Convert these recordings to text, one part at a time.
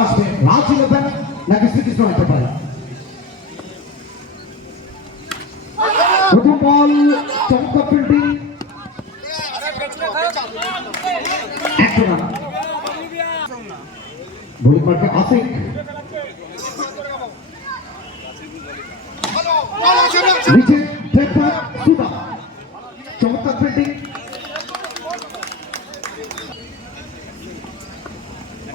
আসবে। রাজ ইলেভেন নাকি শ্রীকৃষ্ণ এন্টারপ্রাইজ প্রথম বল চমৎকার ফিল্ডিং চমৎকার ফিল্ডিং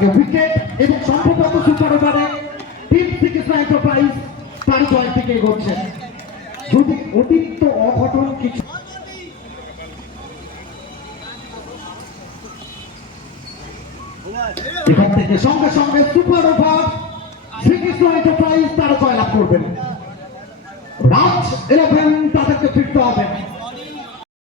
থেকে উইকেট এবং সম্ভবত সুপার ওভারে টিম শ্রীকৃষ্ণ এন্টারপ্রাইজ তার জয়ের দিকে এগোচ্ছে। যদি অতিরিক্ত অঘটন কিছু এখান থেকে সঙ্গে সঙ্গে সুপার ওভার শ্রীকৃষ্ণ এন্টারপ্রাইজ তারা জয়লাভ করবেন। রাজ ইলেভেন